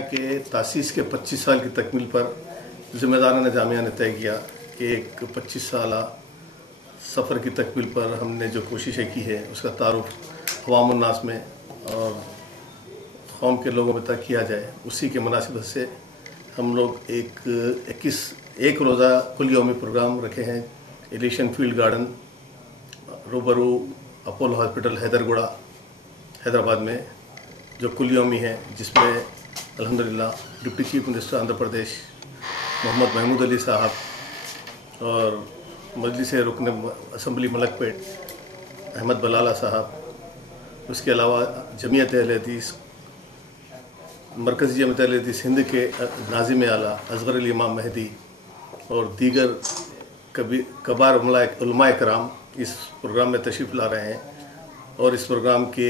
के तासीस के 25 साल की तकमील पर ज़िम्मेदारान जामिया ने तय किया कि एक 25 साल सफ़र की तकमील पर हमने जो कोशिशें की है उसका तारुफ अवामुन्नास में और कौम के लोगों में तक किया जाए। उसी के मुनासिबत से हम लोग एक रोज़ा कुल यौमी प्रोग्राम रखे हैं एलिशन फील्ड गार्डन रूबरू अपोलो हॉस्पिटल हैदराबाद में, जो कुल यौमी है, जिसमें अल्हम्दुलिल्लाह deputy chief minister Andhra Pradesh Mohammad Mahmood Ali साहब और मजलिस रुकन असम्बली मलकपेट अहमद बलाला साहब, उसके अलावा जमीयत अहले हदीस मरकज़ी जमीयत अहले हदीस हिंद के नाज़िम आला असगर अली इमाम मेहदी और दीगर कबार उलमाए कराम इस प्रोग्राम में तशरीफ़ ला रहे हैं। और इस प्रोग्राम के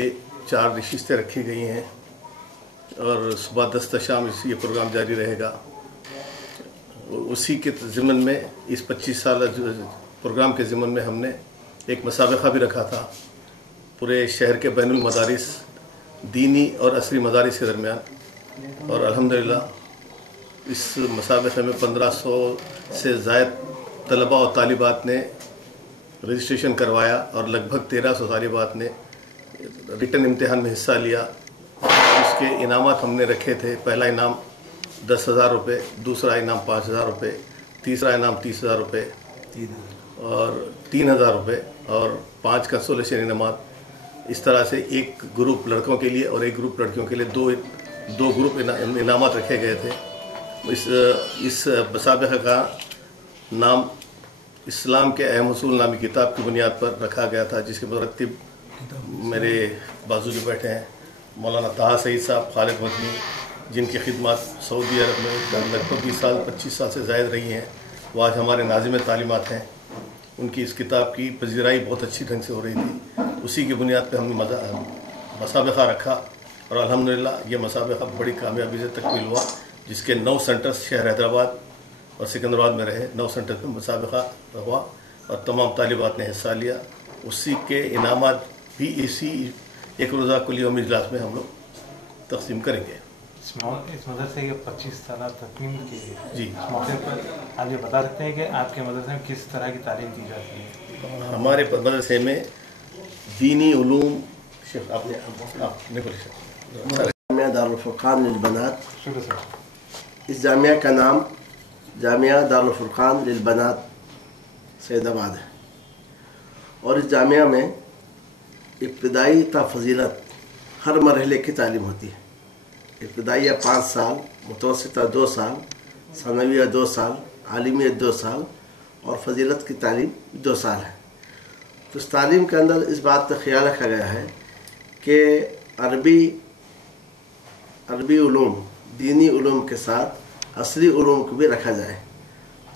4 नशिस्तें रखी गई हैं और सुबह 10 ta शाम ये प्रोग्राम जारी रहेगा। उसी के ज़िमन में इस 25 साल प्रोग्राम के ज़िमन में हमने एक मुसाबका भी रखा था पूरे शहर के बैनुल मदारिस दीनी और असरी मदारिस के दरमियान, और अल्हम्दुलिल्लाह इस मुसाबके में 1500 से ज़ायद तलबा और तालिबात ने रजिस्ट्रेशन करवाया और लगभग 1300 तालिबात ने रिटन इम्तिहान में हिस्सा लिया। इसके इनामात हमने रखे थे, पहला इनाम 10,000 रुपये, दूसरा इनाम 5,000 रुपये, तीसरा इनाम 30,000 रुपये और 3,000 रुपये और 5 कंसोलेशन इनामात। इस तरह से एक ग्रुप लड़कों के लिए और एक ग्रुप लड़कियों के लिए दो ग्रुप इनामात रखे गए थे। इस मुसाबके का नाम इस्लाम के अहम उसूल नामी किताब की बुनियाद पर रखा गया था, जिसके मुरत्तिब मेरे बाजू जो बैठे हैं मौलाना ताहा सईद साहब खालिद मदनी, जिनकी खिदमत सऊदी अरब में लगभग 25 साल से ज़ायद रही हैं। वो आज हमारे नाज़िम तालीमात हैं। उनकी इस किताब की पजीराई बहुत अच्छी ढंग से हो रही थी। उसी की बुनियाद पर हमने मुसाबका रखा और अल्हम्दुलिल्लाह ये मुसाबका बड़ी कामयाबी से तकमील हुआ, जिसके 9 सेंटर्स शहर हैदराबाद और सिकंदराबाद में रहे। 9 सेंटर पर मुसाबका हुआ और तमाम तालिबात ने हिस्सा लिया। उसी के इनामात भी इसी एक रोज़ा कुल यौमी इजलास में हम लोग तकसीम करेंगे। इस मदरसे के 25 साल तकमील के जी इस मौके पर आप ये बता सकते हैं कि आपके मदरसे में किस तरह की तालीम दी जाती है? हमारे मदरसे में दीनी उलूम जामिया दारुल फुरकान लिल बनात, इस जामिया का नाम जामिया दारुल फुरकान लिल बनात सैदाबाद है और इस जामिया में इब्तिदाई ता फजीलत हर मरहले की तालीम होती है। इब्तिदाइया 5 साल, मुतवस्सिता 2 साल, सनविया 2 साल, आलिमिया 2 साल और फजीलत की तालीम 2 साल है। तो इस तालीम के अंदर इस बात का ख्याल रखा गया है कि अरबी उलूम, दीनी उलूम के साथ असली उलूम को भी रखा जाए।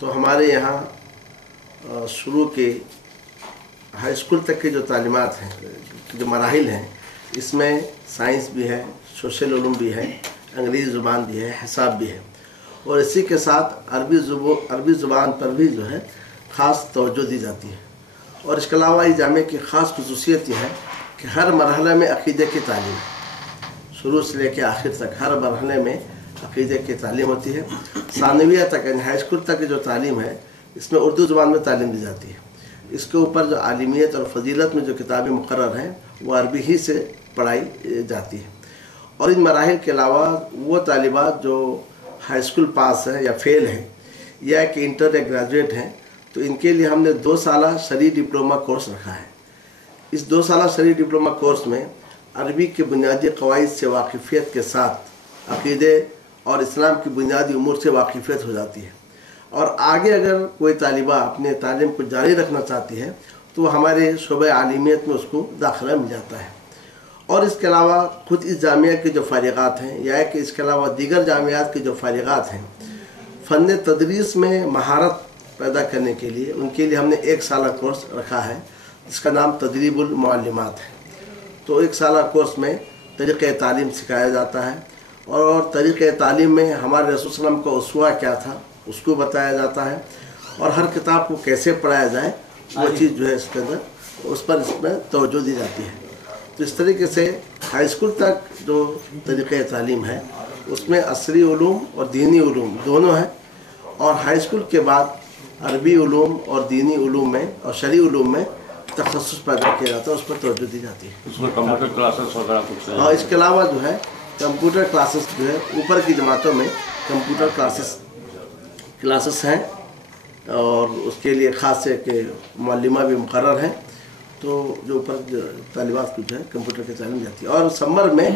तो हमारे यहाँ शुरू के हाई स्कूल तक की जो तालीमात हैं, जो मराहिल हैं, इसमें साइंस भी है, सोशल उलूम भी है, अंग्रेज़ी ज़ुबान भी है, हिसाब भी है और इसी के साथ अरबी ज़ुबान पर भी जो है ख़ास तवज्जो दी जाती है। और इसके अलावा इस जामिया की ख़ास खसूसियत यह है कि हर मरहले में अक़ीदे की तालीम, शुरू से लेकर आखिर तक हर मरहले में अक़ीदे की तालीम होती है। सानविया तक यानी हाई स्कूल तक की जो तालीम है, इसमें उर्दू ज़ुबान में तालीम दी जाती है। इसके ऊपर जो आलिमियत और फजीलत में जो किताबें मुकर्रर हैं वो अरबी ही से पढ़ाई जाती है। और इन मराहिल के अलावा वो तालिबात जो हाई स्कूल पास हैं या फेल हैं या कि इंटर या ग्रेजुएट हैं, तो इनके लिए हमने 2 साल शरई डिप्लोमा कोर्स रखा है। इस 2 साल शरई डिप्लोमा कोर्स में अरबी के बुनियादी क़वाइद से वाकिफ़ियत के साथ अक़ीदे और इस्लाम की बुनियादी उमूर से वाकिफ़ियत हो जाती है। और आगे अगर कोई तालिबा अपने तालीम को जारी रखना चाहती है तो हमारे शोबे आलिमियत में उसको दाखिला मिल जाता है। और इसके अलावा खुद इस जामिया के जो फारिगात हैं या कि इसके अलावा दीगर जामियात के जो फारिगात हैं, फ़न तदरीस में महारत पैदा करने के लिए उनके लिए हमने 1 साल कोर्स रखा है, जिसका नाम तदरीबुल मुअल्लिमात है। तो 1 साल कोर्स में तरीक़े तालीम सिखाया जाता है और तरीक़े तालीम में हमारे रसूल सल्लल्लाहु अलैहि वसल्लम का उसवा क्या था उसको बताया जाता है और हर किताब को कैसे पढ़ाया जाए वो चीज़ जो है इसके अंदर उस पर इसमें तवज्जो दी जाती है। तो इस तरीके से हाई स्कूल तक जो तरीक़े तालीम है उसमें असरी उलूम और दीनी उलूम दोनों हैं, और हाई स्कूल के बाद अरबी उलूम और दीनी उलूम में और शरई उलूम में तखस्सुस पैदा किया जाता है, उस पर तवज्जो दी जाती है। उसमें कंप्यूटर क्लासेस वगैरह कुछ है? और इसके अलावा जो है कंप्यूटर क्लासेस जो है ऊपर की जमातों में कंप्यूटर क्लासेस हैं, और उसके लिए ख़ास है कि मुअल्लिमा भी मुकर्रर हैं, तो जो ऊपर तालिबात कुछ है कंप्यूटर की तालीम जाती है। और समर में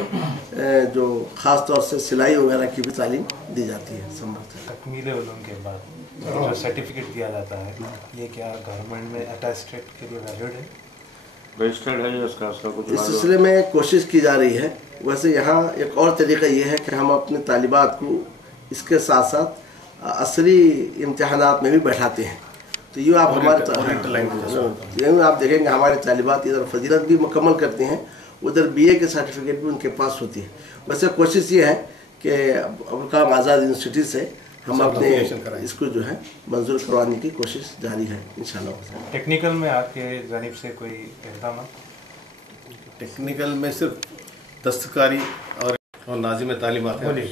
जो ख़ास तौर से सिलाई वगैरह की भी तालीम दी जाती है समर से। तकमील उलूम के बाद जो सर्टिफिकेट दिया जाता है, ये क्या गवर्नमेंट में अटेस्टेड के लिए वैलिड है, रजिस्टर्ड है इसका कुछ? इस सिलसिले में कोशिश की जा रही है। वैसे यहाँ एक और तरीका ये है कि हम अपने तालिबात को इसके साथ साथ असरी इम्तिहानात में भी बैठाते हैं। तो ये आप हमारे आप देखेंगे हमारे तालिबात इधर फजीलत भी मुकम्मल करते हैं, उधर BA के सर्टिफिकेट भी उनके पास होती है। वैसे कोशिश ये है कि अबुल कलाम आज़ाद यूनिवर्सिटी से हम अपने इसको जो है मंजूर करवाने की कोशिश जारी है इंशाल्लाह। टेक्निकल में आपके जानिब से कोई इक़दाम? टेक्निकल में सिर्फ दस्तकारी और नाज़िम तालीमात है।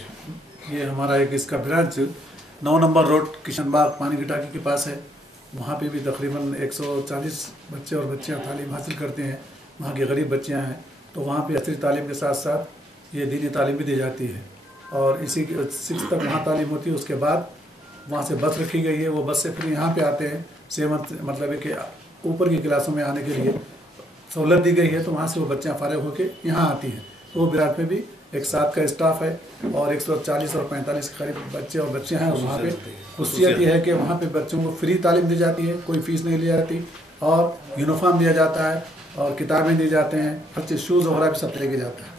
ये हमारा एक इसका ब्रांच 9 नंबर रोड किशनबाग पानी की टाकी के पास है। वहाँ पे भी तकरीबन 140 बच्चे और बच्चियाँ तालीम हासिल करते हैं। वहाँ की गरीब बच्चियाँ हैं, तो वहाँ पे असली तालीम के साथ साथ ये दीनी तालीम भी दी जाती है, और इसी 6 तक वहाँ तालीम होती है। उसके बाद वहाँ से बस रखी गई है, वो बस से फिर यहाँ पे आते हैं। 7th मतलब है कि ऊपर की क्लासों में आने के लिए सहूलत दी गई है, तो वहाँ से वो बच्चियाँ फारिग होकर यहाँ आती हैं। तो वो ब्रांच में भी एक 7 का स्टाफ है, और 140 और 45 के करीब बच्चे और बच्चियाँ हैं। वहाँ पे खुशियत ये है कि वहाँ पे बच्चों को फ्री तालीम दी जाती है, कोई फ़ीस नहीं ली जाती, और यूनिफॉर्म दिया जाता है, और किताबें दी जाते हैं, हर चीज़ शूज़ वगैरह भी सब लेके जाता है।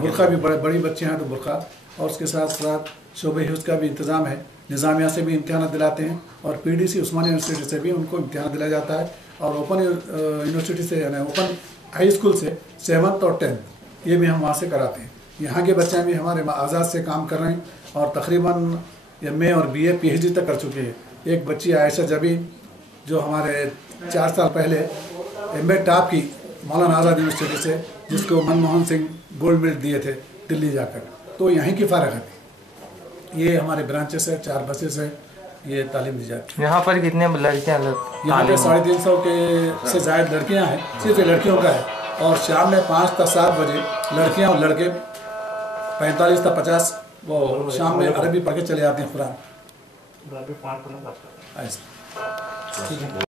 बुरखा भी बड़ी बच्चियाँ हैं तो बुरखा, और उसके साथ साथ शोबे हिफ्ज़ का भी इंतज़ाम है। निज़ामिया से भी इम्तिहान दिलाते हैं, और PDC उस्मानिया यूनिवर्सिटी से भी उनको इम्तिहान दिलाया जाता है, और ओपन यूनिवर्सिटी से यानी ओपन हाई स्कूल से 7th और 10th ये भी हम वहाँ से कराते हैं। यहाँ के बच्चे भी हमारे आज़ाद से काम कर रहे हैं, और तकरीबन MA और BA PhD तक कर चुके हैं। एक बच्ची आयशा जबीन जो हमारे 4 साल पहले MA टॉप की मौलाना आज़ाद यूनिवर्सिटी से, जिसको मनमोहन सिंह गोल्ड मेडल दिए थे दिल्ली जाकर, तो यहीं की फारग है। ये हमारे ब्रांचेस है, 4 बसेस है, ये तालीम दी जाती है। यहाँ पर कितने लड़कियाँ? यहाँ पे 350 के से ज़्यादा लड़कियाँ हैं, सिर्फ लड़कियों का है। और शाम में 5 से 7 बजे लड़कियाँ और लड़के 45 से 50 वो शाम में अरबी पढ़ के चले जाते हैं कुरान। ऐसा ठीक है।